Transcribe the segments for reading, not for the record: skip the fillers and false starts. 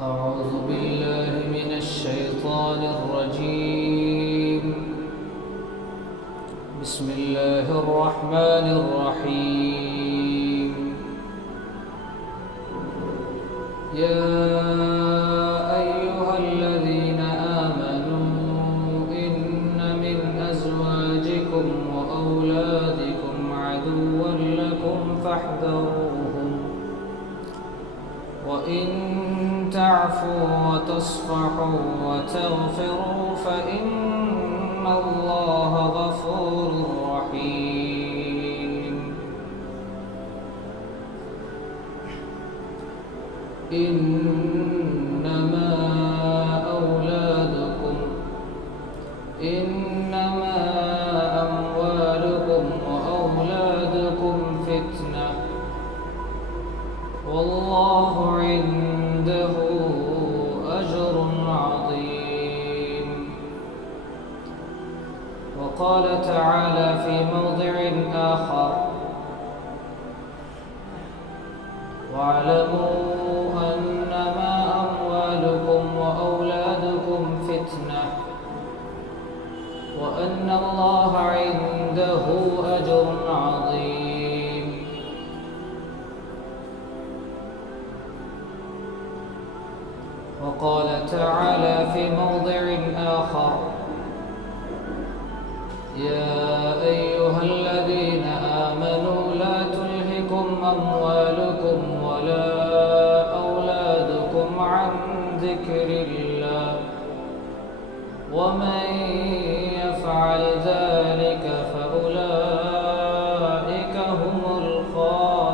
أعوذ بالله من الشيطان الرجيم. بسم الله الرحمن الرحيم. يا أيها الذين آمنوا إن من أزواجكم وأولادكم عدوا لكم فاحذروهم وإن تعفوا وتصفحوا وتغفروا فإن الله غفور رحيم. إنما أموالكم وأولادكم فتنة والله عنده أجر عظيم. وقال تعالى في موضع آخر: واعلموا أنما أموالكم وأولادكم فتنة وأن الله عنده أجر عظيم. وقال تعالى في موضع آخر: يا أيها الذين آمنوا لا تلهكم أموالكم ولا أولادكم عن ذكر الله ومن يفعل ذلك فأولئك هم الخاسرون.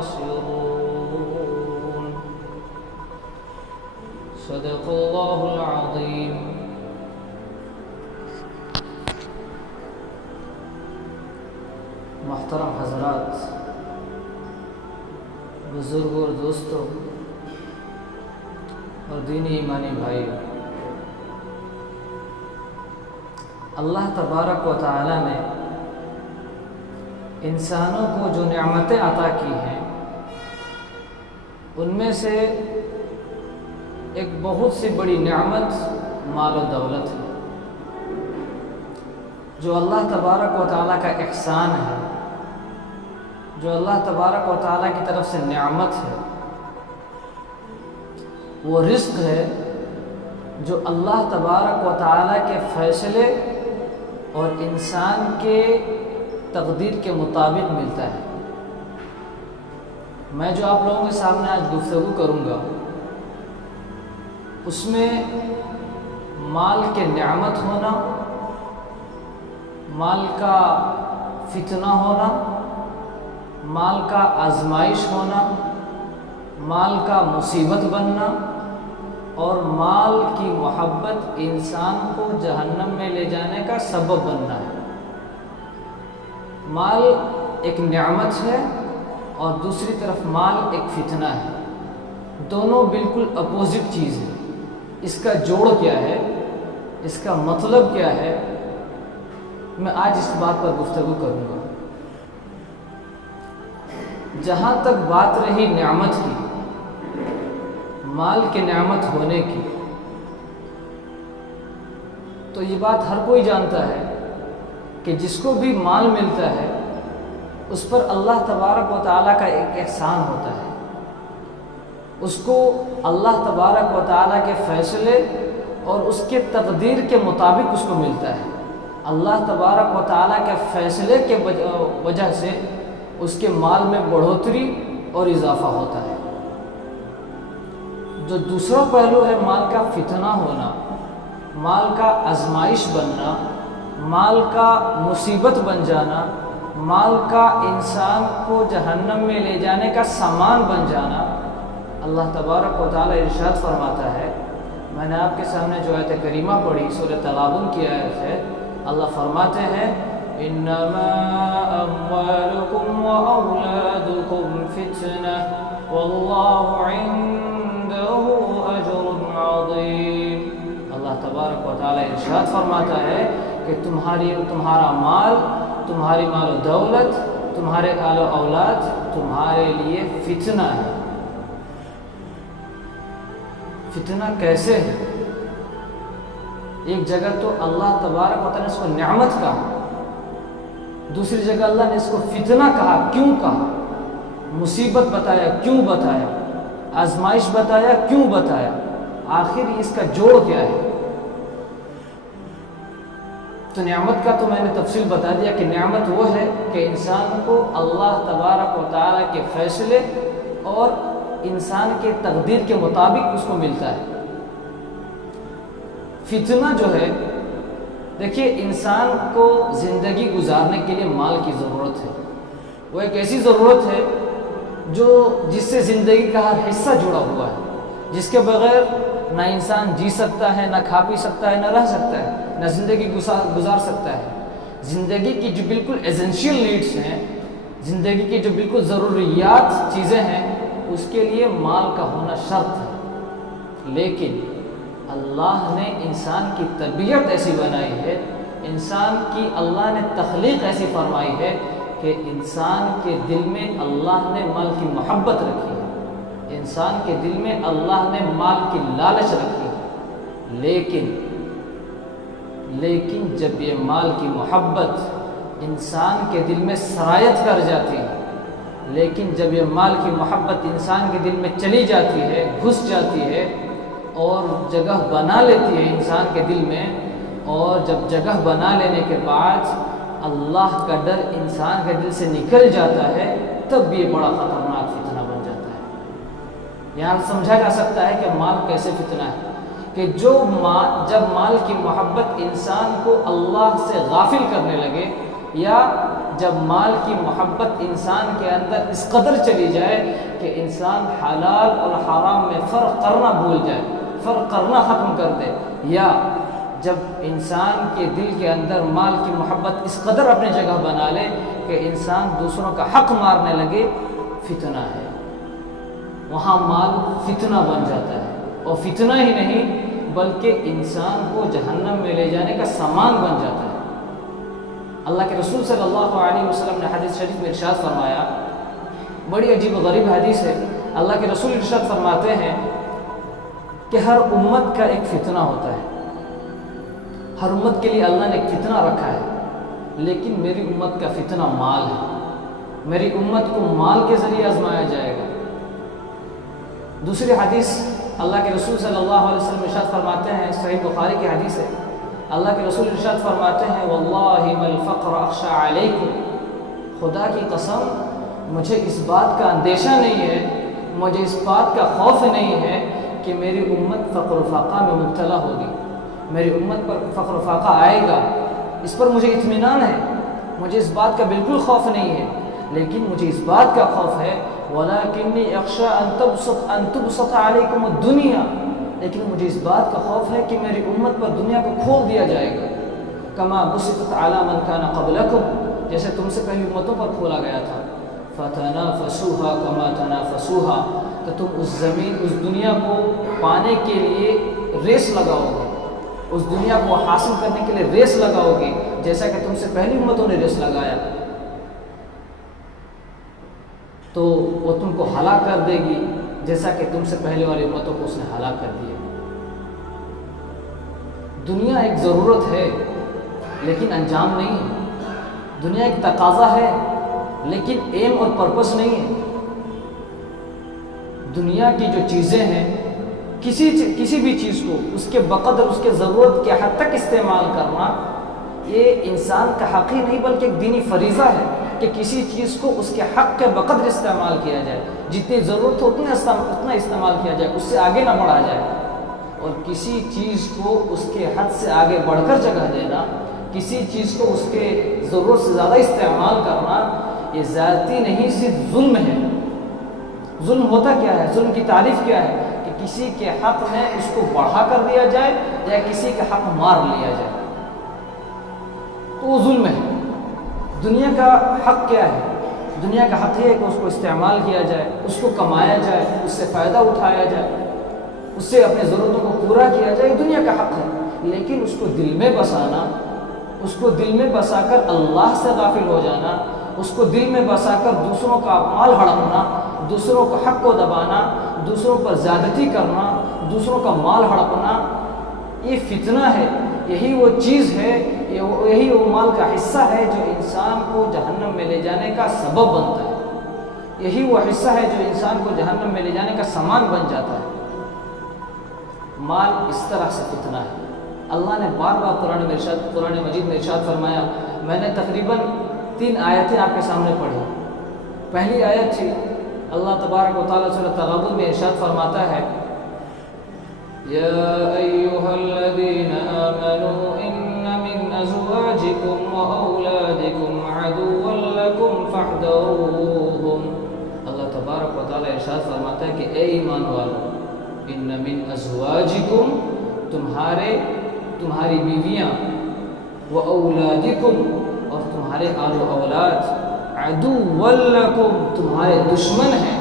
صدق الله العظيم. محترم حضرات، بزرگوں اور دوستوں اور دینی ایمانی بھائیوں، اللہ تبارک و تعالی نے انسانوں کو جو نعمتیں عطا کی ہیں ان میں سے ایک بہت سی بڑی نعمت مال و دولت ہے، جو اللہ تبارک و تعالیٰ کا احسان ہے، جو اللہ تبارک و تعالیٰ کی طرف سے نعمت ہے، وہ رزق ہے جو اللہ تبارک و تعالیٰ کے فیصلے اور انسان کے تقدیر کے مطابق ملتا ہے۔ میں جو آپ لوگوں کے سامنے آج گفتگو کروں گا اس میں مال کے نعمت ہونا، مال کا فتنہ ہونا، مال کا آزمائش ہونا، مال کا مصیبت بننا اور مال کی محبت انسان کو جہنم میں لے جانے کا سبب بننا ہے۔ مال ایک نعمت ہے اور دوسری طرف مال ایک فتنہ ہے، دونوں بالکل اپوزٹ چیز ہے۔ اس کا جوڑ کیا ہے، اس کا مطلب کیا ہے، میں آج اس بات پر گفتگو کروں گا۔ جہاں تک بات رہی نعمت کی، مال کے نعمت ہونے کی، تو یہ بات ہر کوئی جانتا ہے کہ جس کو بھی مال ملتا ہے اس پر اللہ تبارک و تعالیٰ کا ایک احسان ہوتا ہے، اس کو اللہ تبارک و تعالیٰ کے فیصلے اور اس کے تقدیر کے مطابق اس کو ملتا ہے۔ اللہ تبارک و تعالیٰ کے فیصلے کے وجہ سے اس کے مال میں بڑھوتری اور اضافہ ہوتا ہے۔ جو دوسرا پہلو ہے مال کا فتنہ ہونا، مال کا آزمائش بننا، مال کا مصیبت بن جانا، مال کا انسان کو جہنم میں لے جانے کا سامان بن جانا، اللہ تبارک و تعالیٰ ارشاد فرماتا ہے، میں نے آپ کے سامنے جو آیت کریمہ پڑھی سورۃ تغابن کی آیت ہے، اللہ فرماتے ہیں انما اموالکم واولادکم فتنہ واللہ عنده اجر عظیم۔ اللہ تبارک و تعالیٰ ارشاد فرماتا ہے کہ تمہارا مال، تمہاری مال و دولت، تمہارے آل و اولاد تمہارے لیے فتنہ ہے۔ فتنہ کیسے ہے؟ ایک جگہ تو اللہ تبارک و تعالیٰ نے اس کو نعمت کہا، دوسری جگہ اللہ نے اس کو فتنہ کہا۔ کیوں کہا؟ مصیبت بتایا، کیوں بتایا؟ آزمائش بتایا، کیوں بتایا؟ آخر اس کا جوڑ کیا ہے؟ تو نعمت کا تو میں نے تفصیل بتا دیا کہ نعمت وہ ہے کہ انسان کو اللہ تبارک و تعالیٰ کے فیصلے اور انسان کے تقدیر کے مطابق اس کو ملتا ہے۔ فتنہ جو ہے، دیکھیے انسان کو زندگی گزارنے کے لیے مال کی ضرورت ہے۔ وہ ایک ایسی ضرورت ہے جس سے زندگی کا ہر حصہ جڑا ہوا ہے، جس کے بغیر نہ انسان جی سکتا ہے، نہ کھا پی سکتا ہے، نہ رہ سکتا ہے، نہ زندگی گزار سکتا ہے۔ زندگی کی جو بالکل ایسنشیل نیڈس ہیں، زندگی کی جو بالکل ضروریات چیزیں ہیں، اس کے لیے مال کا ہونا شرط ہے۔ لیکن اللہ نے انسان کی طبیعت ایسی بنائی ہے، انسان کی اللہ نے تخلیق ایسی فرمائی ہے کہ انسان کے دل میں اللہ نے مال کی محبت رکھی ہے، انسان کے دل میں اللہ نے مال کی لالچ رکھی ہے۔ لیکن جب یہ مال کی محبت انسان کے دل میں سرایت کر جاتی ہے، لیکن جب یہ مال کی محبت انسان کے دل میں چلی جاتی ہے، گھس جاتی ہے اور جگہ بنا لیتی ہے انسان کے دل میں، اور جب جگہ بنا لینے کے بعد اللہ کا ڈر انسان کے دل سے نکل جاتا ہے، تب یہ بڑا خطرناک فتنہ بن جاتا ہے۔ یہاں سمجھا جا سکتا ہے کہ مال کیسے فتنہ ہے، کہ جب مال کی محبت انسان کو اللہ سے غافل کرنے لگے، یا جب مال کی محبت انسان کے اندر اس قدر چلی جائے کہ انسان حلال اور حرام میں فرق کرنا بھول جائے، فرق کرنا ختم کر دے، یا جب انسان کے دل کے اندر مال کی محبت اس قدر اپنی جگہ بنا لے کہ انسان دوسروں کا حق مارنے لگے، فتنہ ہے۔ وہاں مال فتنہ بن جاتا ہے، اور فتنہ ہی نہیں بلکہ انسان کو جہنم میں لے جانے کا سامان بن جاتا ہے۔ اللہ کے رسول صلی اللہ علیہ وسلم نے حدیث شریف میں ارشاد فرمایا، بڑی عجیب و غریب حدیث ہے۔ اللہ کے رسول ارشاد فرماتے ہیں کہ ہر امت کا ایک فتنہ ہوتا ہے، ہر امت کے لیے اللہ نے ایک فتنہ رکھا ہے، لیکن میری امت کا فتنہ مال ہے، میری امت کو مال کے ذریعے آزمایا جائے گا۔ دوسری حدیث اللہ کے رسول صلی اللہ علیہ وسلم ارشاد فرماتے ہیں، صحیح بخاری کی حدیث ہے، اللہ کے رسول ارشاد فرماتے ہیں، واللہ ما الفقر اخشى علیکم، خدا کی قسم مجھے اس بات کا اندیشہ نہیں ہے، مجھے اس بات کا خوف نہیں ہے کہ میری امت فقر و فاقہ میں مبتلا ہوگی، میری امت پر فقر و فاقہ آئے گا، اس پر مجھے اطمینان ہے، مجھے اس بات کا بالکل خوف نہیں ہے، لیکن مجھے اس بات کا خوف ہے وَلَكِنِّي أَخْشَىٰ أَن تُبْسَطَ عَلَيْكُمُ الدُّنْيَا، لیکن مجھے اس بات کا خوف ہے کہ میری امت پر دنیا کو کھول دیا جائے گا، كَمَا بُسِطَتْ عَلَىٰ مَنْ كَانَ قَبْلَكُمْ، جیسے تم سے پہلی امتوں پر کھولا گیا تھا، فَتَنَافَسُوهَا كَمَا تَنَافَسُوهَا، تو تم اس دنیا کو پانے کے لیے ریس لگاؤ گے، اس دنیا کو حاصل کرنے کے لیے ریس لگاؤ گے، جیسا کہ تم سے پہلی امتوں نے ریس لگایا، تو وہ تم کو ہلاک کر دے گی جیسا کہ تم سے پہلے والی امتوں کو اس نے ہلاک کر دیا۔ دنیا ایک ضرورت ہے لیکن انجام نہیں ہے، دنیا ایک تقاضا ہے لیکن ایم اور پرپس نہیں ہے۔ دنیا کی جو چیزیں ہیں، کسی بھی چیز کو اس کے بقدر اس کے ضرورت کے حد تک استعمال کرنا، یہ انسان کا حق ہی نہیں بلکہ ایک دینی فریضہ ہے کہ کسی چیز کو اس کے حق کے بقدر استعمال کیا جائے، جتنی ضرورت ہو اتنا استعمال کیا جائے، اس سے آگے نہ بڑھا جائے، اور کسی چیز کو اس کے حد سے آگے بڑھ کر جگہ دینا، کسی چیز کو اس کے ضرورت سے زیادہ استعمال کرنا، یہ زیادتی نہیں صرف ظلم ہے۔ ظلم ہوتا کیا ہے؟ ظلم کی تعریف کیا ہے؟ کہ کسی کے حق میں اس کو بڑھا کر دیا جائے یا کسی کے حق مار لیا جائے، تو وہ ظلم ہے۔ دنیا کا حق کیا ہے؟ دنیا کا حق یہ ہے کہ اس کو استعمال کیا جائے، اس کو کمایا جائے، اس سے فائدہ اٹھایا جائے، اس سے اپنی ضرورتوں کو پورا کیا جائے، یہ دنیا کا حق ہے۔ لیکن اس کو دل میں بسانا، اس کو دل میں بسا کر اللہ سے غافل ہو جانا، اس کو دل میں بسا کر دوسروں کا مال ہڑپنا، دوسروں کا حق کو دبانا، دوسروں پر زیادتی کرنا، دوسروں کا مال ہڑپنا یہ فتنہ ہے، یہی وہ چیز ہے، یہی وہ مال کا حصہ ہے جو انسان کو جہنم میں لے جانے کا سبب بنتا ہے، یہی وہ حصہ ہے جو انسان کو جہنم میں لے جانے کا سامان بن جاتا ہے۔ مال اس طرح سے فتنہ ہے۔ اللہ نے بار بار قرآن مجید میں ارشاد فرمایا، میں نے تقریباً 3 آیتیں آپ کے سامنے پڑھی۔ پہلی آیت تھی اللہ تبارک و تعالیٰ سورۃ التغابن میں ارشاد فرماتا ہے، یا ایھا الذین آمنوا ان من ازواجکم واولادکم عدوا لکم فاحذروہم۔ اللہ تبارک و تعالیٰ ارشاد فرماتا ہے کہ اے ایمان والو، ان من ازواجکم، تمہاری بیویاں، واولادکم، اور تمہارے آل و اولاد، عدوا لکم، تمہارے دشمن ہیں۔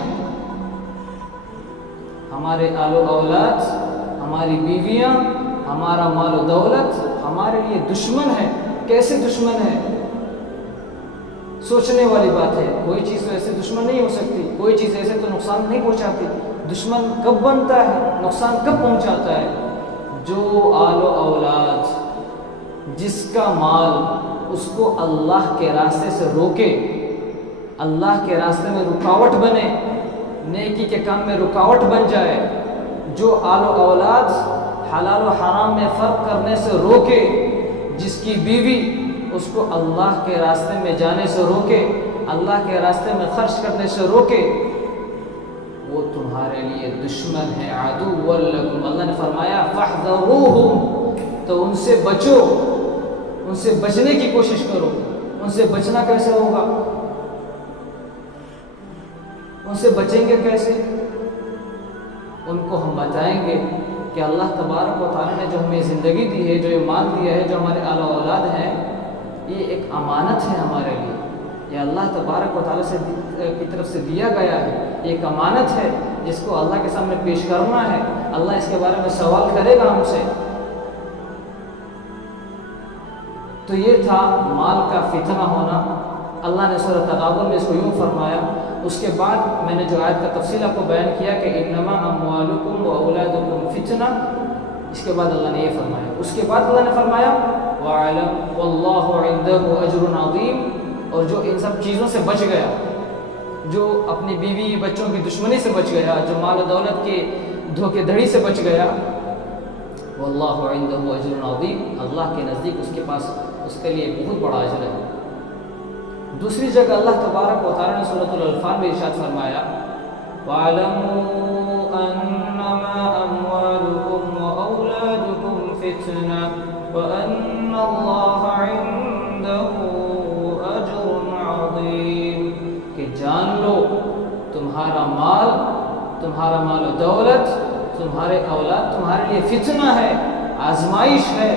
ہمارے آل و اولاد، ہماری بیویاں، ہمارا مال و دولت ہمارے لیے دشمن ہے۔ کیسے دشمن ہے؟ سوچنے والی بات ہے، کوئی چیز تو ایسے دشمن نہیں ہو سکتی، کوئی چیز ایسے تو نقصان نہیں پہنچاتی۔ دشمن کب بنتا ہے، نقصان کب پہنچاتا ہے؟ جو آل و اولاد، جس کا مال اس کو اللہ کے راستے سے روکے، اللہ کے راستے میں رکاوٹ بنے، نیکی کے کام میں رکاوٹ بن جائے، جو آل و اولاد حلال و حرام میں فرق کرنے سے روکے، جس کی بیوی اس کو اللہ کے راستے میں جانے سے روکے، اللہ کے راستے میں خرچ کرنے سے روکے، وہ تمہارے لیے دشمن ہے۔ عدو لکم، اللہ نے فرمایا فاحذروہم، تو ان سے بچو، ان سے بچنے کی کوشش کرو۔ ان سے بچنا کیسے ہوگا؟ ان سے بچیں گے کیسے؟ ان کو ہم بتائیں گے کہ اللہ تبارک و تعالیٰ نے جو ہمیں زندگی دی ہے، جو یہ مال دیا ہے، جو ہمارے آل و اولاد ہیں، یہ ایک امانت ہے ہمارے لیے، یہ اللہ تبارک و تعالیٰ کی طرف سے دیا گیا ہے، ایک امانت ہے جس کو اللہ کے سامنے پیش کرنا ہے۔ اللہ اس کے بارے میں سوال کرے گا ہم سے۔ تو یہ تھا مال کا فتنہ ہونا۔ اللہ نے سورۃ التغابن میں اس کو یوں فرمایا۔ اس کے بعد میں نے جو آیت کا تفصیل آپ کو بیان کیا کہ انما اموالکم واولادکم فتنہ، اس کے بعد اللہ نے یہ فرمایا۔ اس کے بعد اللہ نے فرمایا وَاعْلَمْ وَاللَّهُ عِنْدَهُ أَجْرٌ عَظِيمٌ، اور جو ان سب چیزوں سے بچ گیا، جو اپنی بیوی بچوں کی دشمنی سے بچ گیا، جو مال و دولت کے دھوکے دھڑی سے بچ گیا، واللہ عنده اجر عظیم، اللہ کے نزدیک اس کے پاس اس کے لیے بہت بڑا اجر ہے۔ دوسری جگہ اللہ تبارک و تعالیٰ نے سورۃ الانفال میں ارشاد فرمایا وَاعْلَمُوا أَنَّمَا أَمْوَالُكُمْ وَأَوْلَادُكُمْ فِتْنَةٌ وَأَنَّ اللَّهَ عِنْدَهُ أَجْرٌ عَظِيمٌ، کہ جان لو تمہارا مال و دولت، تمہارے اولاد تمہارے لیے فتنہ ہے، آزمائش ہے،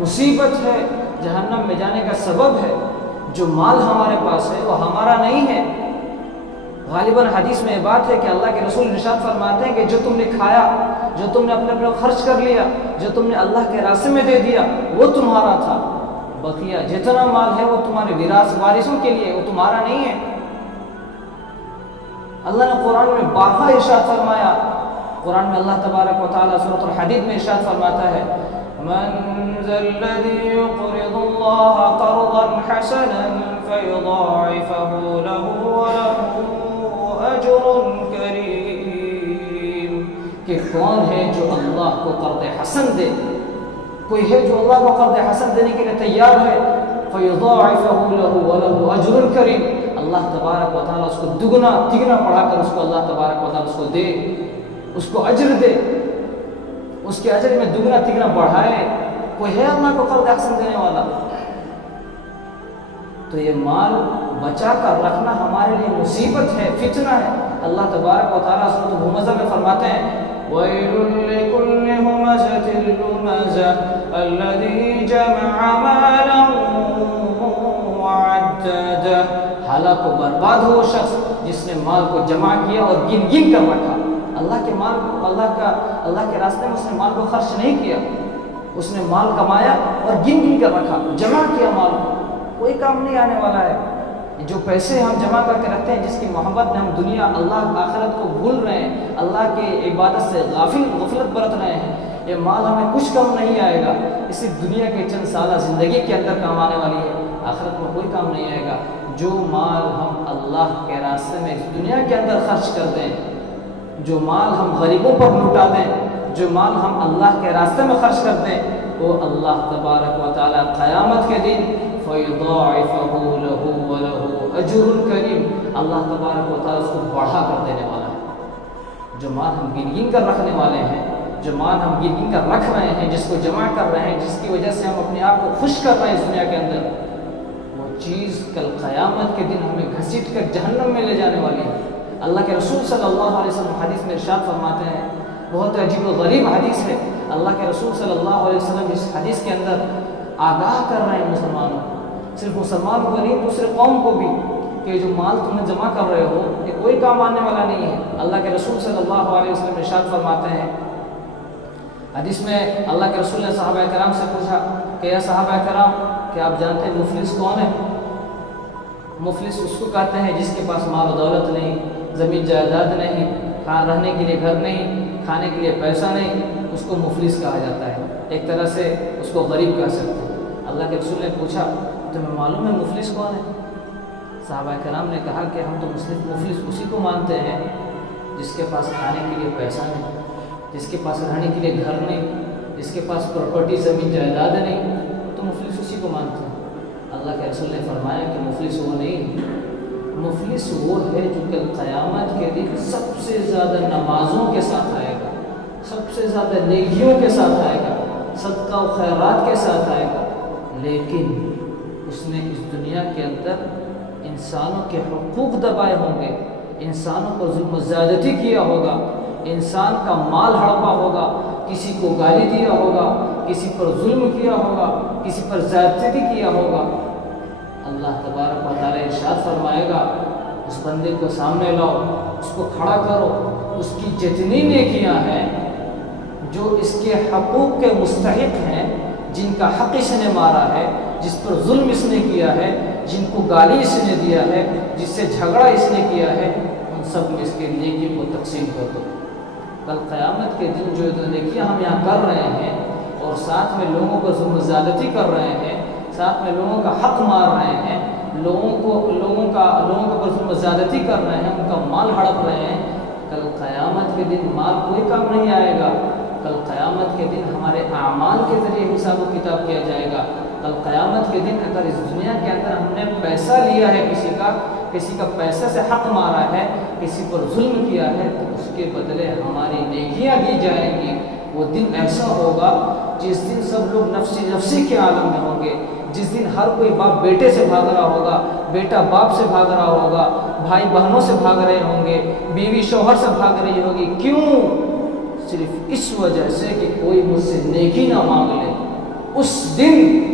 مصیبت ہے، جہنم میں جانے کا سبب ہے۔ جو مال ہمارے پاس ہے وہ ہمارا نہیں ہے۔ غالباً حدیث میں یہ بات ہے کہ اللہ کے رسول ارشاد فرماتے ہیں کہ جو تم نے کھایا، جو تم نے اپنے خرچ کر لیا، جو تم نے اللہ کے راستے میں دے دیا، وہ تمہارا تھا۔ بقیہ جتنا مال ہے وہ تمہارے وارثوں کے لیے، وہ تمہارا نہیں ہے۔ اللہ نے قرآن میں بارہا ارشاد فرمایا۔ قرآن میں اللہ تبارک و تعالیٰ سورۃ الحدید میں ارشاد فرماتا ہے من ذا الذی یقرض اللہ قرضا حسنا فیضاعفہ لہ ولہ اجر کریم، کہ کون ہے جو اللہ کو قرض حسن دے؟ کوئی ہے جو اللہ کو قرض حسن دینے کے لیے تیار ہے؟ فیضاعفہ لہ ولہ اجر کریم، اللہ تبارک و تعالیٰ اس کو دگنا تگنا پڑھا کر اس کو اللہ تبارک و تعالیٰ اس کو دے، اس کو اجر دے، اس کے اجر میں دگنا تگنا بڑھائے۔ کوئی ہے اللہ کو قرض حسن دینے والا؟ تو یہ مال بچا کر رکھنا ہمارے لیے مصیبت ہے، فتنہ ہے۔ اللہ تبارک و تعالیٰ سورۃ الہمزہ میں فرماتے ہیں وَيْلٌ لِّكُلِّ هُمَزَةٍ لُّمَزَةٍ الَّذِي جَمَعَ مَالًا وَعَدَّدَهُ، ہلاک و برباد ہو وہ شخص جس نے مال کو جمع کیا اور گن گن کر رکھا۔ اللہ کے مال کو اللہ کے راستے میں اس نے مال کو خرچ نہیں کیا، اس نے مال کمایا اور گن گن کر رکھا، جمع کیا مال کو، کوئی کام نہیں آنے والا ہے۔ جو پیسے ہم جمع کر کے رکھتے ہیں، جس کی محبت میں ہم دنیا اللہ آخرت کو بھول رہے ہیں، اللہ کے عبادت سے غفلت برت رہے ہیں، یہ مال ہمیں کچھ کم نہیں آئے گا، اسی دنیا کے چند سالہ زندگی کے اندر کام آنے والی ہے، آخرت میں کوئی کام نہیں آئے گا۔ جو مال ہم اللہ کے راستے میں اس دنیا کے اندر خرچ کر دیں، جو مال ہم غریبوں پر لوٹا دیں، جو مال ہم اللہ کے راستے میں خرچ کر دیں، وہ اللہ تبارک و تعالیٰ قیامت کے دن فَيُضَاعِفَهُ لَهُ وَلَهُ أَجْرٌ كَرِيمٌ، اللہ تبارک و تعالیٰ اس کو بڑھا کر دینے والا ہے۔ جو مال ہم گن گن کر رکھنے والے ہیں، جو مال ہم گن گن کر رکھ رہے ہیں، جس کو جمع کر رہے ہیں، جس کی وجہ سے ہم اپنے آپ کو خوش کر رہے ہیں اس دنیا کے اندر، وہ چیز کل قیامت کے دن ہمیں گھسیٹ کر جہنم میں لے جانے والی ہے۔ اللہ کے رسول صلی اللہ علیہ وسلم حدیث میں ارشاد فرماتے ہیں، بہت عجیب و غریب حدیث ہے، اللہ کے رسول صلی اللہ علیہ وسلم اس حدیث کے اندر آگاہ کر رہے ہیں مسلمانوں کو، صرف مسلمان کو نہیں دوسرے قوم کو بھی، کہ جو مال تمہیں جمع کر رہے ہو یہ کوئی کام آنے والا نہیں ہے۔ اللہ کے رسول صلی اللہ علیہ وسلم ارشاد فرماتے ہیں حدیث میں، اللہ کے رسول نے صحابہ کرام سے پوچھا کہ یا صحابہ کرام، کہ آپ جانتے ہیں مفلس کون ہے؟ مفلس اس کو کہتے ہیں جس کے پاس مال و دولت نہیں، زمین جائیداد نہیں، رہنے کے لیے گھر نہیں، کھانے کے لیے پیسہ نہیں، اس کو مفلس کہا جاتا ہے، ایک طرح سے اس کو غریب کہہ سکتے ہیں۔ اللہ کے رسول نے پوچھا تمہیں معلوم ہے مفلس کون ہے؟ صحابہ کرام نے کہا کہ ہم تو مفلس اسی کو مانتے ہیں جس کے پاس کھانے کے لیے پیسہ نہیں، جس کے پاس رہنے کے لیے گھر نہیں، جس کے پاس پراپرٹی زمین جائیداد نہیں، تو مفلس اسی کو مانتے ہیں۔ اللہ کے رسول نے فرمایا کہ مفلس وہ نہیں، مفلس وہ ہے جو کل قیامت کے دن سب سے زیادہ نمازوں کے ساتھ آئے گا، سب سے زیادہ نیکیوں کے ساتھ آئے گا، صدقہ و خیرات کے ساتھ آئے گا، لیکن اس نے اس دنیا کے اندر انسانوں کے حقوق دبائے ہوں گے، انسانوں پر ظلم و زیادتی کیا ہوگا، انسان کا مال ہڑپا ہوگا، کسی کو گالی دیا ہوگا، کسی پر ظلم کیا ہوگا، کسی پر زیادتی کیا ہوگا۔ اللہ تبارک و تعالیٰ ارشاد فرمائے گا اس بندے کو سامنے لاؤ، اس کو کھڑا کرو، اس کی جتنی نیکیاں ہیں جو اس کے حقوق کے مستحق ہیں، جن کا حق اس نے مارا ہے، جس پر ظلم اس نے کیا ہے، جن کو گالی اس نے دیا ہے، جس سے جھگڑا اس نے کیا ہے، ان سب میں اس کے نیکی کو تقسیم کر دو۔ کل قیامت کے دن جو نیکیاں ہم یہاں کر رہے ہیں اور ساتھ میں لوگوں کو ظلم و زیادتی کر رہے ہیں، ساتھ میں لوگوں کا حق مار رہے ہیں، لوگوں پر ظلم و زیادتی کر رہے ہیں، ان کا مال ہڑپ رہے ہیں، کل قیامت کے دن مال کوئی کام نہیں آئے گا۔ کل قیامت کے دن ہمارے اعمال کے ذریعے حساب و کتاب کیا جائے گا۔ کل قیامت کے دن اگر اس دنیا کے اندر ہم نے پیسہ لیا ہے، کسی کا پیسے سے حق مارا ہے، کسی پر ظلم کیا ہے، تو اس کے بدلے ہماری نیکیاں دی جائیں گی۔ وہ دن ایسا ہوگا جس دن سب لوگ نفسی نفسی کے عالم میں ہوں گے، جس دن ہر کوئی باپ بیٹے سے بھاگ رہا ہوگا، بیٹا باپ سے بھاگ رہا ہوگا، بھائی بہنوں سے بھاگ رہے ہوں گے، بیوی شوہر سے بھاگ رہی ہوگی۔ کیوں؟ صرف اس وجہ سے کہ کوئی مجھ سے نیکی نہ مانگ لے۔ اس دن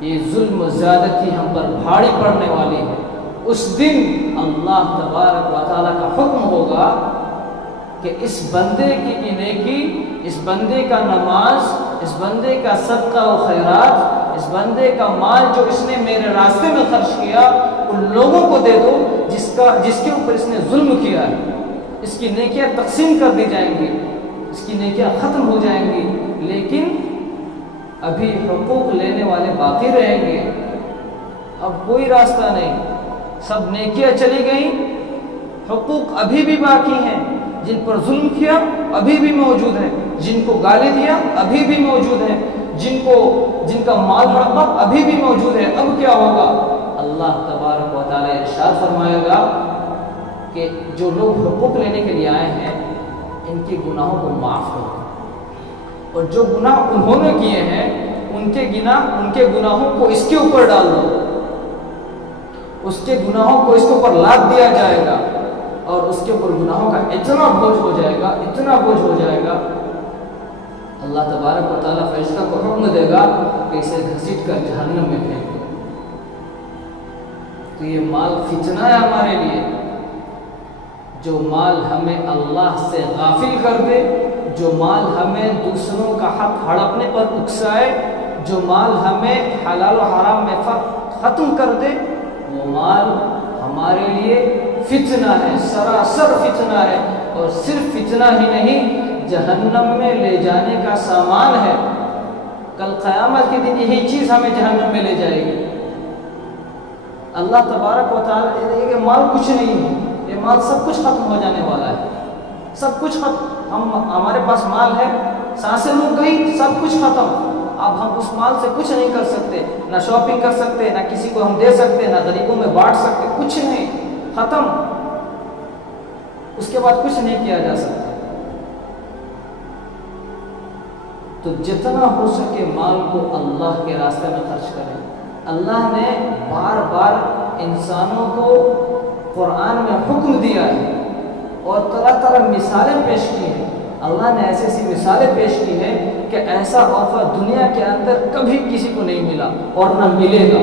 یہ ظلم و زیادتی ہم پر بھاری پڑنے والی ہے۔ اس دن اللہ تبارک و تعالیٰ کا حکم ہوگا کہ اس بندے کی نیکی، اس بندے کا نماز، اس بندے کا صدقہ و خیرات، اس بندے کا مال جو اس نے میرے راستے میں خرچ کیا، ان لوگوں کو دے دو جس کے اوپر اس نے ظلم کیا ہے۔ اس کی نیکیاں تقسیم کر دی جائیں گی، اس کی نیکیاں ختم ہو جائیں گی، لیکن ابھی حقوق لینے والے باقی رہیں گے۔ اب کوئی راستہ نہیں، سب نیکیاں چلی گئیں، حقوق ابھی بھی باقی ہیں۔ جن پر ظلم کیا ابھی بھی موجود ہے، جن کو گالی دیا ابھی بھی موجود ہے، جن کا مال ہڑپا ابھی بھی موجود ہے۔ اب کیا ہوگا؟ اللہ تبارک و تعالیٰ ارشاد فرمائے گا کہ جو لوگ حقوق لینے کے لیے آئے ہیں ان کے گناہوں کو معاف کرو، اور جو گناہ انہوں نے کیے ہیں ان کے گناہوں کو اس کے اوپر ڈال دو، اس کے گناہوں کو اس کے اوپر لاد دیا جائے گا، اور اس کے اوپر گناہوں کا اتنا بوجھ ہو جائے گا، اتنا بوجھ ہو جائے گا، اللہ تبارک و تعالیٰ فرشتہ کو حکم دے گا کہ اسے گھسیٹ کر جہنم میں پھینک دو۔ تو یہ مال فتنہ ہے ہمارے لیے۔ جو مال ہمیں اللہ سے غافل کر دے، جو مال ہمیں دوسروں کا حق ہڑپنے پر اکسائے، جو مال ہمیں حلال و حرام میں فرق ختم کر دے، وہ مال ہمارے لیے فتنہ ہے، سراسر فتنہ ہے، اور صرف فتنہ ہی نہیں، جہنم میں لے جانے کا سامان ہے۔ کل قیامت کے دن یہی چیز ہمیں جہنم میں لے جائے گی۔ اللہ تبارک و تعالیٰ، یہ مال کچھ نہیں ہے، یہ مال سب کچھ ختم ہو جانے والا ہے، سب کچھ ختم۔ ہمارے پاس مال ہے، سانسیں رک گئی، سب کچھ ختم۔ اب ہم اس مال سے کچھ نہیں کر سکتے، نہ شاپنگ کر سکتے، نہ کسی کو ہم دے سکتے، نہ غریبوں میں بانٹ سکتے، کچھ نہیں، ختم۔ اس کے بعد کچھ نہیں کیا جا سکتا۔ تو جتنا ہو سکے مال کو اللہ کے راستے میں خرچ کریں۔ اللہ نے بار بار انسانوں کو قرآن میں حکم دیا ہے اور طرح طرح مثالیں پیش کی ہیں۔ اللہ نے ایسی ایسی مثالیں پیش کی ہیں کہ ایسا آفر دنیا کے اندر کبھی کسی کو نہیں ملا اور نہ ملے گا۔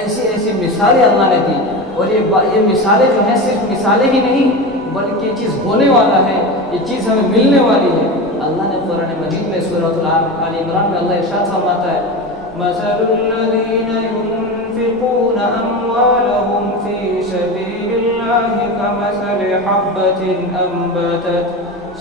ایسی ایسی مثالیں اللہ نے دی، اور یہ مثالیں جو ہیں صرف مثالیں ہی نہیں، بلکہ یہ چیز ہونے والا ہے، یہ چیز ہمیں ملنے والی ہے۔ اللہ نے قرآن مجید میں سورۃ آل عمران میں اللہ ارشاد فرماتا ہے، مثل الذین ينفقون اموالهم في سبيل الله كمثل حبة انبتت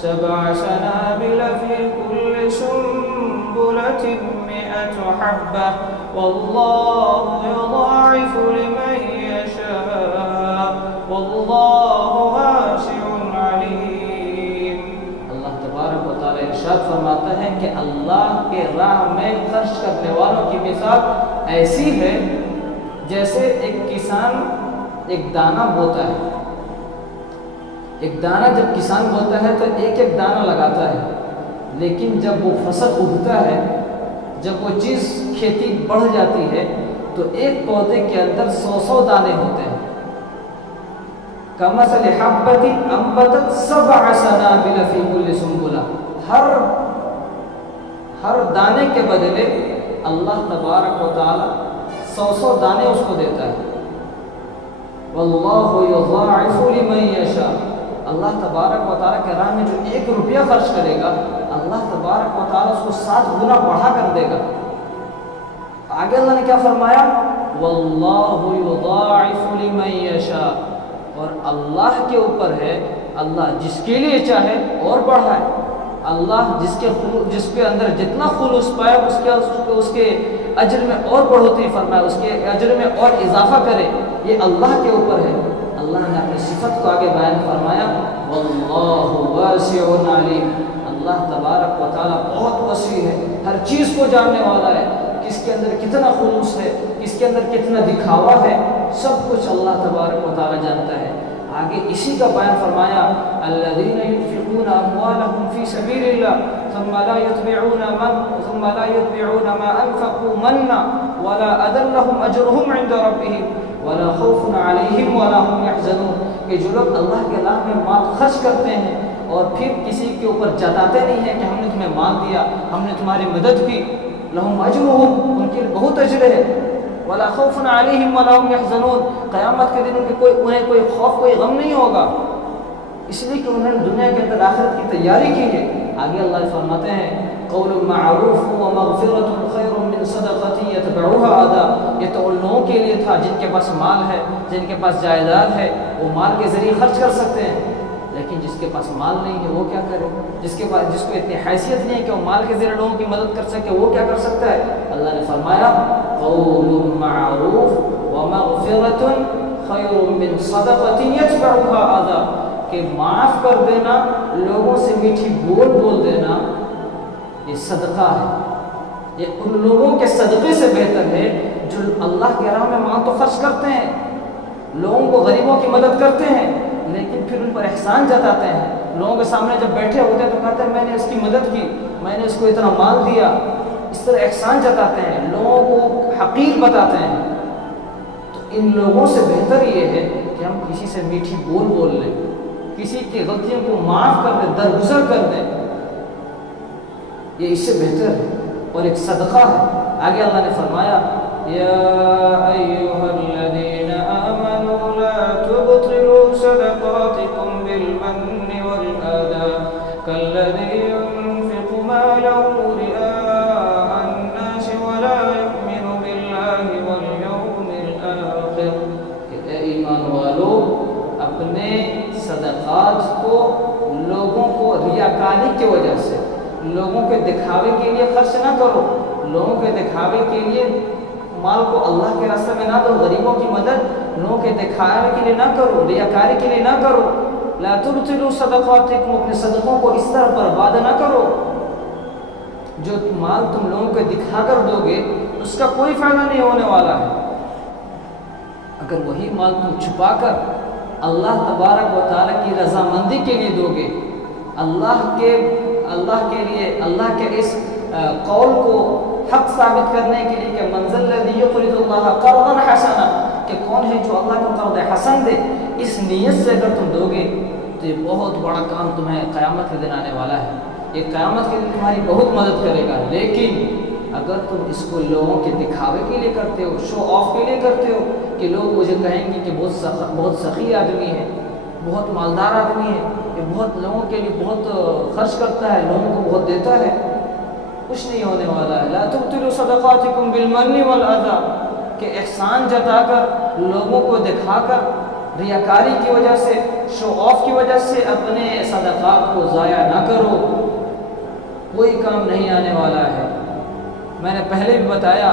7 سنابل في كل سنبلة 100 حبة والله يضاعف لمن يشاء والله واسع عليم۔ اللہ تبارک و تعالی ارشاد فرماتا ہے کہ اللہ کے راہ میں خرچ کرنے والوں کی مثال ایسی ہے جیسے ایک کسان ایک دانہ بوتا ہے۔ ایک دانہ جب کسان بوتا ہے تو ایک ایک دانہ لگاتا ہے، لیکن جب وہ فصل اگتا ہے، جب وہ چیز کھیتی بڑھ جاتی ہے تو ایک پودے کے اندر 100 دانے ہوتے ہیں۔ کمثل حبۃ انبتت 7 سنابل فی کل سنبلہ، ہر دانے کے بدلے اللہ تبارک و تعالی 100 دانے اس کو دیتا ہے۔ واللہ یضاعف لمن یشاء، اللہ تبارک و تعالیٰ کے راہ میں جو 1 روپیہ خرچ کرے گا، اللہ تبارک و تعالیٰ اس کو 7 گنا بڑھا کر دے گا۔ آگے اللہ نے کیا فرمایا؟ واللہ یضاعف لمن یشاء، اور اللہ کے اوپر ہے، اللہ جس کے لیے چاہے اور بڑھائے۔ اللہ جس کے اندر جتنا خلوص پائے اس کے اجر میں اور بڑھوتری فرمائے، اس کے اجر میں اور اضافہ کرے، یہ اللہ کے اوپر ہے۔ اللہ نے اپنی صفت کو آگے بیان فرمایا، واللہ واسع علیم، اللہ تبارک و تعالیٰ بہت وسیع ہے، ہر چیز کو جاننے والا ہے، کس کے اندر کتنا خلوص ہے، کس کے اندر کتنا دکھاوا ہے، سب کچھ اللہ تبارک و تعالیٰ جانتا ہے۔ آگے اسی کا بیان فرمایا، الذین ينفقون اموالهم فی سبیل اللہ ثم لا يتبعون ما انفقوا منا ولا اذى لهم اجرهم عند ربهم ولا خوف علیہم ولا هم يحزنون، کہ جو لوگ اللہ کے راہ میں مال خرچ کرتے ہیں اور پھر کسی کے اوپر جتاتے نہیں ہیں کہ ہم نے تمہیں مال دیا، ہم نے تمہاری مدد کی، لهم اجرهم، ان کے بہت اجر ہے، ولا خوف علیہم ولا هم يحزنون، قیامت کے دن انہیں کوئی خوف کوئی غم نہیں ہوگا، اس لیے کہ انہوں نے دنیا کے اندر آخرت کی تیاری کی ہے۔ آگے اللہ فرماتے ہیں، قول معروف ومغفرۃ خیر من صدقۃ یتبعها اذى، یہ تو ان لوگوں کے لیے تھا جن کے پاس مال ہے، جن کے پاس جائیداد ہے، وہ مال کے ذریعے خرچ کر سکتے ہیں، لیکن جس کے پاس مال نہیں ہے وہ کیا کرے؟ جس کو اتنی حیثیت نہیں ہے کہ وہ مال کے ذریعے لوگوں کی مدد کر سکے، وہ کیا کر سکتا ہے؟ اللہ نے فرمایا، قول معروف ومغفرۃ خیر من صدقۃ یتبعها اذى، کہ معاف کر دینا، لوگوں سے میٹھی بول دینا، یہ صدقہ ہے، یہ ان لوگوں کے صدقے سے بہتر ہے جو اللہ کے راہ میں مال تو خرچ کرتے ہیں، لوگوں کو غریبوں کی مدد کرتے ہیں، لیکن پھر ان پر احسان جتاتے ہیں، لوگوں کے سامنے جب بیٹھے ہوتے ہیں تو کہتے ہیں میں نے اس کی مدد کی، میں نے اس کو اتنا مال دیا، اس طرح احسان جتاتے ہیں، لوگوں کو حقیر بتاتے ہیں۔ تو ان لوگوں سے بہتر یہ ہے کہ ہم کسی سے میٹھی بول لیں، کسی کی غلطیوں کو معاف کر دیں، درگزر کر دیں، یہ اس سے بہتر ہے اور ایک صدقہ ہے۔ آگے اللہ نے فرمایا، یا ایھا الذین آمنوا لا تبطلوا صدقاتکم بالمن والأذى كالذی ينفق ماله رئاء الناس ولا يؤمن بالله واليوم الآخر لوگوں کے دکھاوے کے لیے خرچ نہ کرو، لوگوں کے دکھاوے کے لیے مال کو اللہ کے راستے میں نہ دو، غریبوں کی مدد لوگوں کے دکھاوے کے لیے نہ کرو، ریاکاری کے لیے نہ کرو۔ لا تبطلوا صدقاتکم، اپنے صدقوں کو اس طرح برباد نہ کرو۔ جو مال تم لوگوں کو دکھا کر دو گے اس کا کوئی فائدہ نہیں ہونے والا ہے۔ اگر وہی مال تم چھپا کر اللہ تبارک و تعالیٰ کی رضامندی کے لیے دو گے، اللہ کے لیے، اللہ کے اس قول کو حق ثابت کرنے کے لیے کہ من ذا الذی یقرض اللہ قرضا حسنا، کہ کون ہے جو اللہ کو قرض حسن دے، اس نیت سے اگر تم دو گے تو یہ بہت بڑا کام تمہیں قیامت کے دن آنے والا ہے، یہ قیامت کے دن تمہاری بہت مدد کرے گا۔ لیکن اگر تم اس کو لوگوں کے دکھاوے کے لیے کرتے ہو، شو آف کے لیے کرتے ہو کہ لوگ مجھے کہیں گے کہ بہت سخی آدمی ہے، بہت مالدار آدمی ہے، یہ بہت لوگوں کے لیے بہت خرچ کرتا ہے، لوگوں کو بہت دیتا ہے، کچھ نہیں ہونے والا ہے۔ لا تبطلوا صدقاتکم بالمن والاذی، کہ احسان جتا کر، لوگوں کو دکھا کر، ریاکاری کی وجہ سے، شو آف کی وجہ سے اپنے صدقات کو ضائع نہ کرو، کوئی کام نہیں آنے والا ہے۔ میں نے پہلے بھی بتایا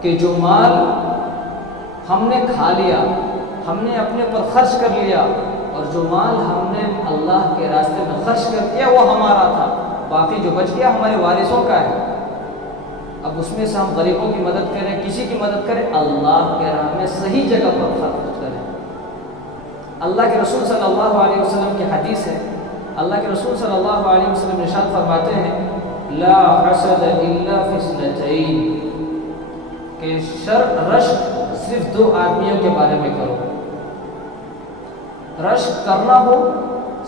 کہ جو مال ہم نے کھا لیا، ہم نے اپنے اوپر خرچ کر لیا، اور جو مال ہم نے اللہ کے راستے میں خرچ کر دیا وہ ہمارا تھا، باقی جو بچ گیا ہمارے وارثوں کا ہے۔ اب اس میں سے ہم غریبوں کی مدد کریں، کسی کی مدد کریں، اللہ کے راہ میں صحیح جگہ پر خرچ کریں۔ اللہ کے رسول صلی اللہ علیہ وسلم کی حدیث ہے، اللہ کے رسول صلی اللہ علیہ وسلم ارشاد فرماتے ہیں لا حسد الا فی اثنتین، کہ رشک صرف دو آدمیوں کے بارے میں کرو، رشک کرنا ہو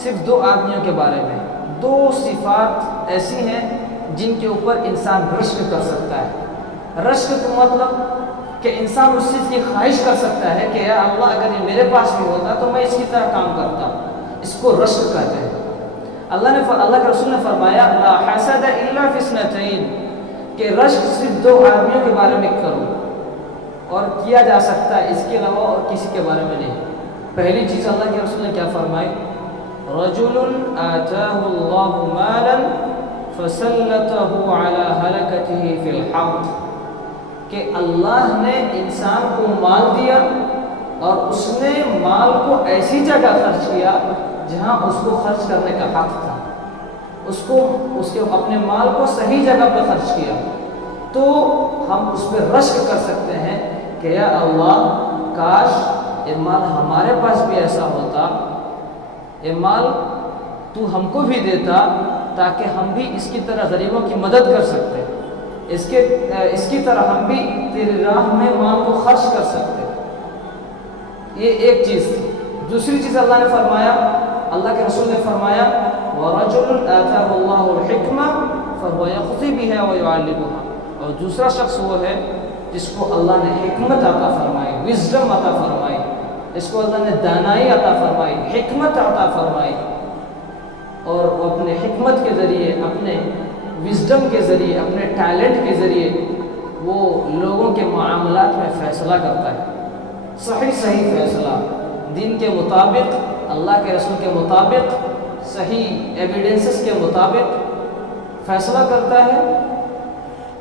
صرف دو آدمیوں کے بارے میں۔ دو صفات ایسی ہیں جن کے اوپر انسان رشک کر سکتا ہے۔ رشک کا مطلب کہ انسان اس چیز کی خواہش کر سکتا ہے کہ یا اللہ اگر یہ میرے پاس بھی ہوتا تو میں اس کی طرح کام کرتا، اس کو رشک کہتے ہیں۔ اللہ کے رسول نے فرمایا لا حسد الا فی اثنتین، کہ رشک صرف دو آدمیوں کے بارے میں کرو، اور کیا جا سکتا ہے اس کے علاوہ اور کسی کے بارے میں نہیں۔ پہلی چیز اللہ کے رسول نے کیا فرمائی؟ رجل آتاہ اللہ مالا فسلطہ علی ہلکتہ فی الحرب، کہ اللہ نے انسان کو مال دیا اور اس نے مال کو ایسی جگہ خرچ کیا جہاں اس کو خرچ کرنے کا حق تھا، اس کے اپنے مال کو صحیح جگہ پہ خرچ کیا، تو ہم اس پہ رشک کر سکتے ہیں کہ یا اللہ کاش یہ مال ہمارے پاس بھی ایسا ہوتا، یہ مال تو ہم کو بھی دیتا تاکہ ہم بھی اس کی طرح غریبوں کی مدد کر سکتے، اس کی طرح ہم بھی تیری راہ میں مال کو خرچ کر سکتے۔ یہ ایک چیز تھی۔ دوسری چیز اللہ نے فرمایا، اللہ کے رسول نے فرمایا وَرَجُلٌ آتَاهُ اللَّهُ الْحِكْمَةَ فَهُوَ يَقْضِي بِهَا وَيُعَلِّمُهَا، اور دوسرا شخص وہ ہے جس کو اللہ نے حکمت عطا فرمائی، وزڈم عطا فرمائی، اس کو اللہ نے دانائی عطا فرمائی، حکمت عطا فرمائی، اور وہ اپنے حکمت کے ذریعے، اپنے وزڈم کے ذریعے، اپنے ٹیلنٹ کے ذریعے وہ لوگوں کے معاملات میں فیصلہ کرتا ہے، صحیح فیصلہ، دین کے مطابق، اللہ کے رسول کے مطابق، صحیح ایویڈنسز کے مطابق فیصلہ کرتا ہے۔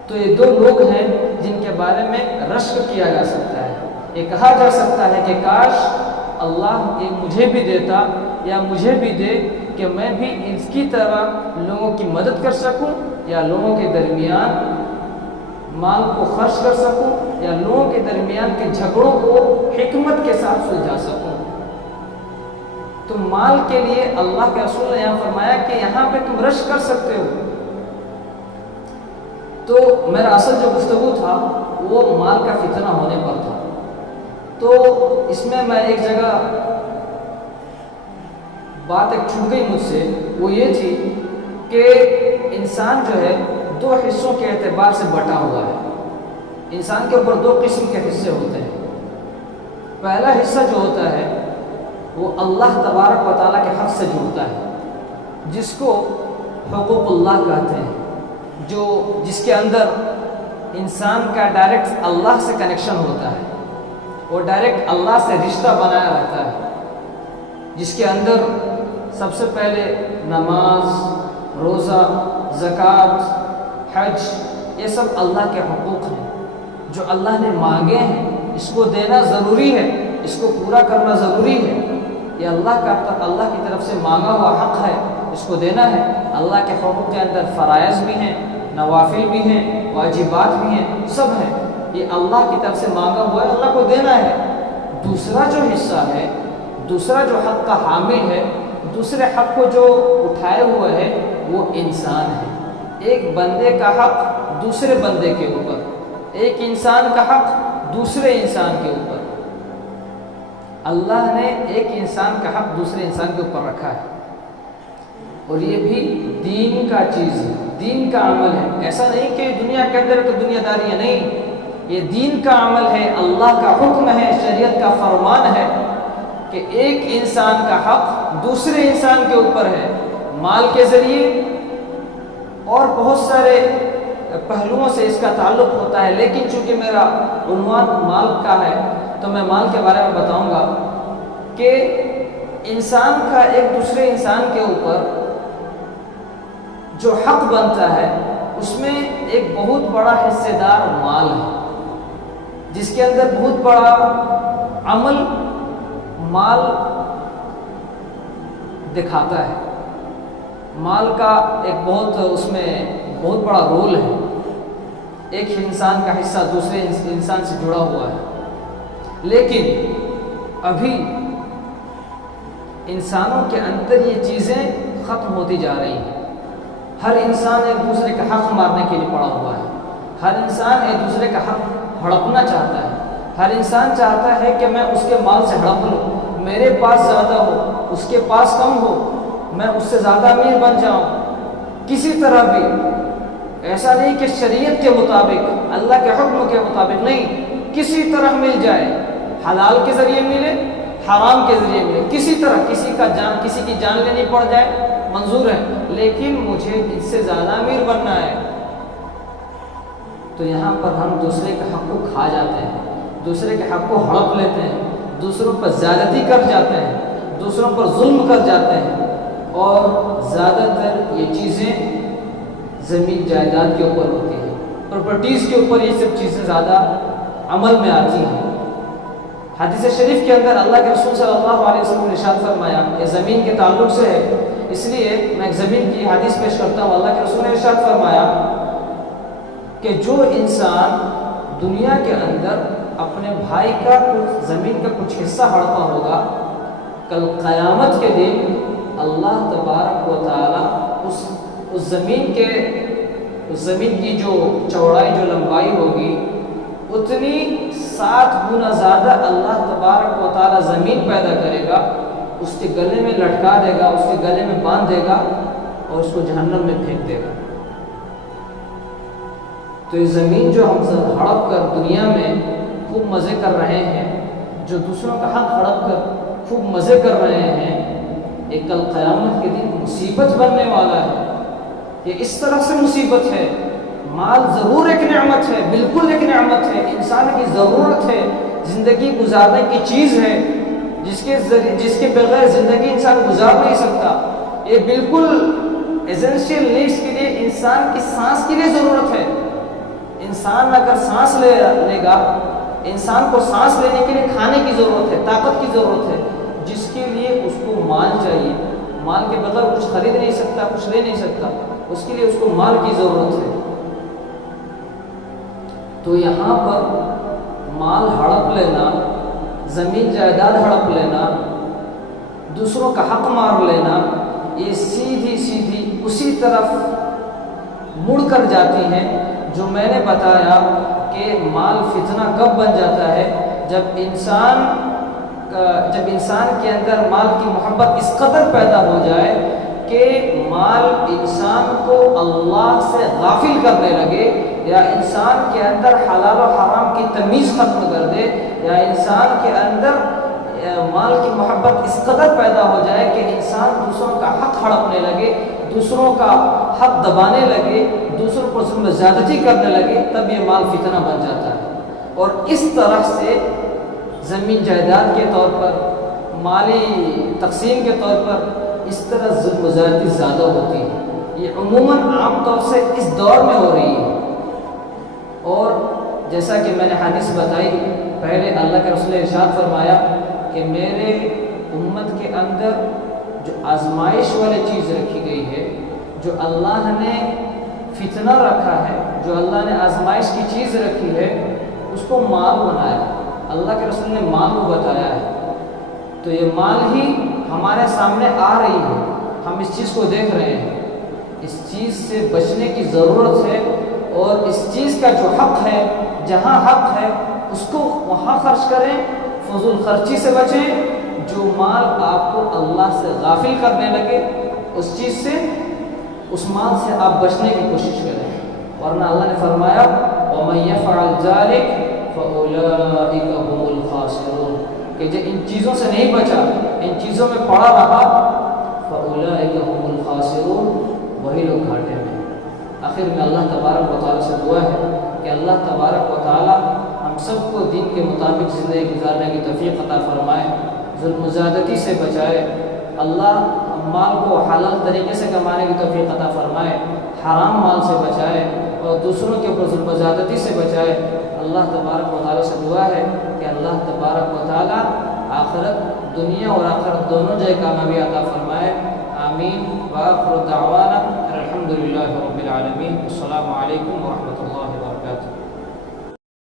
تو یہ دو لوگ ہیں جن کے بارے میں رشک کیا جا سکتا ہے، یہ کہا جا سکتا ہے کہ کاش اللہ یہ مجھے بھی دیتا یا مجھے بھی دے کہ میں بھی اس کی طرح لوگوں کی مدد کر سکوں، یا لوگوں کے درمیان مال کو خرچ کر سکوں، یا لوگوں کے درمیان کے جھگڑوں کو حکمت کے ساتھ سلجھا سکوں۔ تو مال کے لیے اللہ کے رسول نے یہاں فرمایا کہ یہاں پہ تم رشک کر سکتے ہو۔ تو میرا اصل جو گفتگو تھا وہ مال کا فتنہ ہونے پر تھا، تو اس میں ایک جگہ بات ایک چھوٹ گئی مجھ سے، وہ یہ تھی کہ انسان جو ہے دو حصوں کے اعتبار سے بٹا ہوا ہے۔ انسان کے اوپر دو قسم کے حصے ہوتے ہیں۔ پہلا حصہ جو ہوتا ہے وہ اللہ تبارک و تعالیٰ کے حق سے جڑتا ہے، جس کو حقوق اللہ کہتے ہیں، جس کے اندر انسان کا ڈائریکٹ اللہ سے کنیکشن ہوتا ہے، وہ ڈائریکٹ اللہ سے رشتہ بنایا رہتا ہے، جس کے اندر سب سے پہلے نماز، روزہ، زکوٰۃ، حج، یہ سب اللہ کے حقوق ہیں جو اللہ نے مانگے ہیں، اس کو دینا ضروری ہے، اس کو پورا کرنا ضروری ہے۔ یہ اللہ کی طرف سے مانگا ہوا حق ہے، اس کو دینا ہے۔ اللہ کے حقوق کے اندر فرائض بھی ہیں، نوافل بھی ہیں، واجبات بھی ہیں، سب ہیں۔ یہ اللہ کی طرف سے مانگا ہوا ہے، اللہ کو دینا ہے۔ دوسرا جو حصہ ہے، دوسرا جو حق کا حامل ہے، دوسرے حق کو جو اٹھائے ہوئے ہے، وہ انسان ہے۔ ایک بندے کا حق دوسرے بندے کے اوپر، ایک انسان کا حق دوسرے انسان کے اوپر۔ اللہ نے ایک انسان کا حق دوسرے انسان کے اوپر رکھا ہے، اور یہ بھی دین کا چیز ہے، دین کا عمل ہے۔ ایسا نہیں کہ دنیا کے اندر تو دنیا داری ہے، نہیں، یہ دین کا عمل ہے، اللہ کا حکم ہے، شریعت کا فرمان ہے کہ ایک انسان کا حق دوسرے انسان کے اوپر ہے، مال کے ذریعے، اور بہت سارے پہلوؤں سے اس کا تعلق ہوتا ہے۔ لیکن چونکہ میرا عنوان مال کا ہے تو میں مال کے بارے میں بتاؤں گا کہ انسان کا ایک دوسرے انسان کے اوپر جو حق بنتا ہے اس میں ایک بہت بڑا حصے دار مال ہے، جس کے اندر بہت بڑا عمل مال دکھاتا ہے۔ مال کا ایک اس میں بہت بڑا رول ہے۔ ایک انسان کا حصہ دوسرے انسان سے جڑا ہوا ہے، لیکن ابھی انسانوں کے اندر یہ چیزیں ختم ہوتی جا رہی ہیں۔ ہر انسان ایک دوسرے کا حق مارنے کے لیے پڑا ہوا ہے، ہر انسان ایک دوسرے کا حق ہڑپنا چاہتا ہے، ہر انسان چاہتا ہے کہ میں اس کے مال سے ہڑپ لوں، میرے پاس زیادہ ہو، اس کے پاس کم ہو، میں اس سے زیادہ امیر بن جاؤں۔ کسی طرح بھی، ایسا نہیں کہ شریعت کے مطابق، اللہ کے حکم کے مطابق، نہیں، کسی طرح مل جائے، حلال کے ذریعے ملے، حرام کے ذریعے ملے، کسی طرح کسی کی جان لینی پڑ جائے، منظور ہے، لیکن مجھے اس سے زیادہ امیر بننا ہے۔ تو یہاں پر ہم دوسرے کے حق کو کھا جاتے ہیں، دوسرے کے حق کو ہڑپ لیتے ہیں، دوسروں پر زیادتی کر جاتے ہیں، دوسروں پر ظلم کر جاتے ہیں، اور زیادہ تر یہ چیزیں زمین جائیداد کے اوپر ہوتی ہیں، پراپرٹیز کے اوپر یہ سب چیزیں زیادہ عمل میں آتی ہیں۔ حدیث شریف کے اندر اللہ کے رسول صلی اللہ علیہ وسلم نے ارشاد فرمایا، یہ زمین کے تعلق سے ہے، اس لیے میں ایک زمین کی حدیث پیش کرتا ہوں۔ اللہ کے رسول نے ارشاد فرمایا کہ جو انسان دنیا کے اندر اپنے بھائی کا زمین کا کچھ حصہ ہڑپا ہوگا، کل قیامت کے دن اللہ تبارک و تعالی اس زمین کی جو چوڑائی، جو لمبائی ہوگی، اتنی 7 گنا زیادہ اللہ تبارک و تعالی زمین پیدا کرے گا، اس کے گلے میں لٹکا دے گا، اس کے گلے میں باندھ دے گا، اور اس کو جہنم میں پھینک دے گا۔ تو یہ زمین جو ہم ہڑپ کر دنیا میں خوب مزے کر رہے ہیں، جو دوسروں کا حق ہڑپ کر خوب مزے کر رہے ہیں، ایک کل قیامت کے دن مصیبت بننے والا ہے۔ یہ اس طرح سے مصیبت ہے، مال ضرور ایک نعمت ہے، بالکل ایک نعمت ہے، انسان کی ضرورت ہے، زندگی گزارنے کی چیز ہے، جس کے بغیر زندگی انسان گزار نہیں سکتا۔ یہ بالکل ایسنشیل نیڈس کے لیے، انسان کی سانس کے لیے ضرورت ہے۔ انسان اگر سانس لے گا، انسان کو سانس لینے کے لیے کھانے کی ضرورت ہے، طاقت کی ضرورت ہے، جس کے لیے اس کو مال چاہیے۔ مال کے بغیر کچھ خرید نہیں سکتا، کچھ لے نہیں سکتا، اس کے لیے اس کو مال کی ضرورت ہے۔ تو یہاں پر مال ہڑپ لینا، زمین جائیداد ہڑپ لینا، دوسروں کا حق مار لینا، یہ سیدھی اسی طرف مڑ کر جاتی ہیں جو میں نے بتایا کہ مال فتنہ کب بن جاتا ہے، جب انسان کے اندر مال کی محبت اس قدر پیدا ہو جائے کہ مال انسان کو اللہ سے غافل کرنے لگے، یا انسان کے اندر حلال و حرام کی تمیز ختم کر دے، یا انسان کے اندر مال کی محبت اس قدر پیدا ہو جائے کہ انسان دوسروں کا حق ہڑپنے لگے، دوسروں کا حق دبانے لگے، دوسروں پر ظلم و زیادتی کرنے لگے، تب یہ مال فتنہ بن جاتا ہے۔ اور اس طرح سے زمین جائیداد کے طور پر، مالی تقسیم کے طور پر، اس طرح ظلم و زیادتی زیادہ ہوتی ہے۔ یہ عموماً عام طور سے اس دور میں ہو رہی ہے۔ اور جیسا کہ میں نے حدیث بتائی پہلے، اللہ کے رسول نے ارشاد فرمایا کہ میرے امت کے اندر جو آزمائش والی چیز رکھی گئی ہے، جو اللہ نے فتنہ رکھا ہے، جو اللہ نے آزمائش کی چیز رکھی ہے، اس کو مال بنایا۔ اللہ کے رسول نے مال کو بتایا ہے، تو یہ مال ہی ہمارے سامنے آ رہی ہے، ہم اس چیز کو دیکھ رہے ہیں۔ اس چیز سے بچنے کی ضرورت ہے، اور اس چیز کا جو حق ہے، جہاں حق ہے اس کو وہاں خرچ کریں، فضول خرچی سے بچیں۔ جو مال آپ کو اللہ سے غافل کرنے لگے، اس چیز سے، اس مال سے آپ بچنے کی کوشش کریں، ورنہ اللہ نے فرمایا وَمَن يَفْعَلْ ذَلِكَ فَأُولَٰئِكَ هُمُ الْخَاسِرُونَ، کہ جو ان چیزوں سے نہیں بچا، ان چیزوں میں پڑا رہا، فَأُولَٰئِكَ هُمُ الْخَاسِرُونَ، وہی لوگ گھاٹے میں۔ آخر میں اللہ تبارک و تعالیٰ سے دعا ہے کہ اللہ تبارک و تعالیٰ ہم سب کو دین کے مطابق زندگی گزارنے کی توفیق عطا فرمائے، ظلم و زیادتی سے بچائے۔ اللہ مال کو حلال طریقے سے کمانے کی توفیق عطا فرمائے، حرام مال سے بچائے، اور دوسروں کے اوپر ظلم و زیادتی سے بچائے۔ اللہ تبارک و تعالیٰ سے دعا ہے کہ اللہ تبارک و تعالیٰ آخرت، دنیا اور آخرت دونوں جگہ کامیابی عطا فرمائے۔ آمین۔ وآخر دعوانا الحمد للہ رب العالمین۔ السلام علیکم ورحمۃ اللہ۔